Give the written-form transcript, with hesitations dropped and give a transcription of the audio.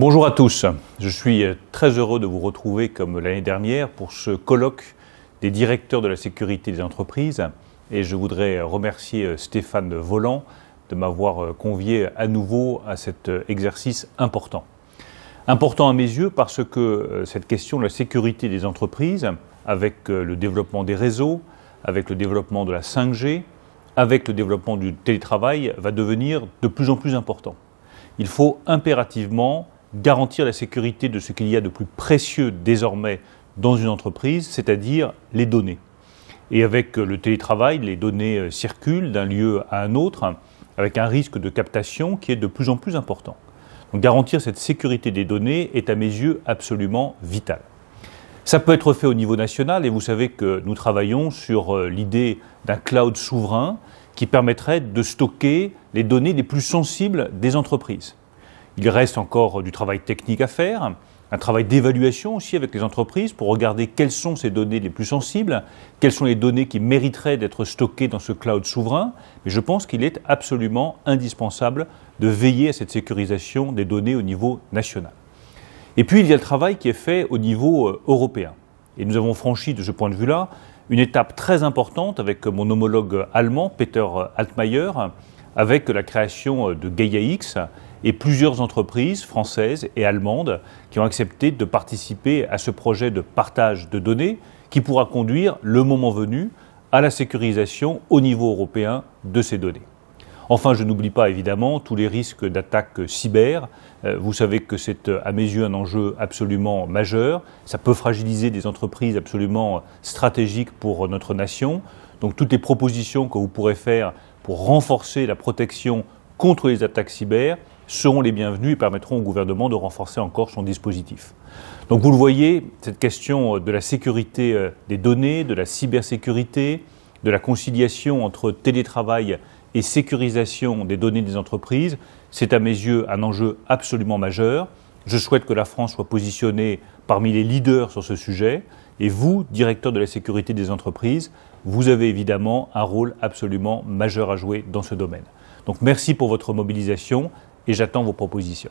Bonjour à tous, je suis très heureux de vous retrouver comme l'année dernière pour ce colloque des directeurs de la sécurité des entreprises et je voudrais remercier Stéphane Voland de m'avoir convié à nouveau à cet exercice important. Important à mes yeux parce que cette question de la sécurité des entreprises, avec le développement des réseaux, avec le développement de la 5G, avec le développement du télétravail, va devenir de plus en plus important. Il faut impérativement garantir la sécurité de ce qu'il y a de plus précieux désormais dans une entreprise, c'est-à-dire les données. Et avec le télétravail, les données circulent d'un lieu à un autre, avec un risque de captation qui est de plus en plus important. Donc garantir cette sécurité des données est à mes yeux absolument vital. Ça peut être fait au niveau national et vous savez que nous travaillons sur l'idée d'un cloud souverain qui permettrait de stocker les données les plus sensibles des entreprises. Il reste encore du travail technique à faire, un travail d'évaluation aussi avec les entreprises pour regarder quelles sont ces données les plus sensibles, quelles sont les données qui mériteraient d'être stockées dans ce cloud souverain. Mais je pense qu'il est absolument indispensable de veiller à cette sécurisation des données au niveau national. Et puis il y a le travail qui est fait au niveau européen. Et nous avons franchi de ce point de vue-là une étape très importante avec mon homologue allemand, Peter Altmaier, avec la création de Gaia-X, et plusieurs entreprises françaises et allemandes qui ont accepté de participer à ce projet de partage de données qui pourra conduire, le moment venu, à la sécurisation au niveau européen de ces données. Enfin, je n'oublie pas évidemment tous les risques d'attaques cyber. Vous savez que c'est à mes yeux un enjeu absolument majeur. Ça peut fragiliser des entreprises absolument stratégiques pour notre nation. Donc toutes les propositions que vous pourrez faire pour renforcer la protection contre les attaques cyber seront les bienvenus et permettront au gouvernement de renforcer encore son dispositif. Donc vous le voyez, cette question de la sécurité des données, de la cybersécurité, de la conciliation entre télétravail et sécurisation des données des entreprises, c'est à mes yeux un enjeu absolument majeur. Je souhaite que la France soit positionnée parmi les leaders sur ce sujet. Et vous, directeur de la sécurité des entreprises, vous avez évidemment un rôle absolument majeur à jouer dans ce domaine. Donc merci pour votre mobilisation et j'attends vos propositions.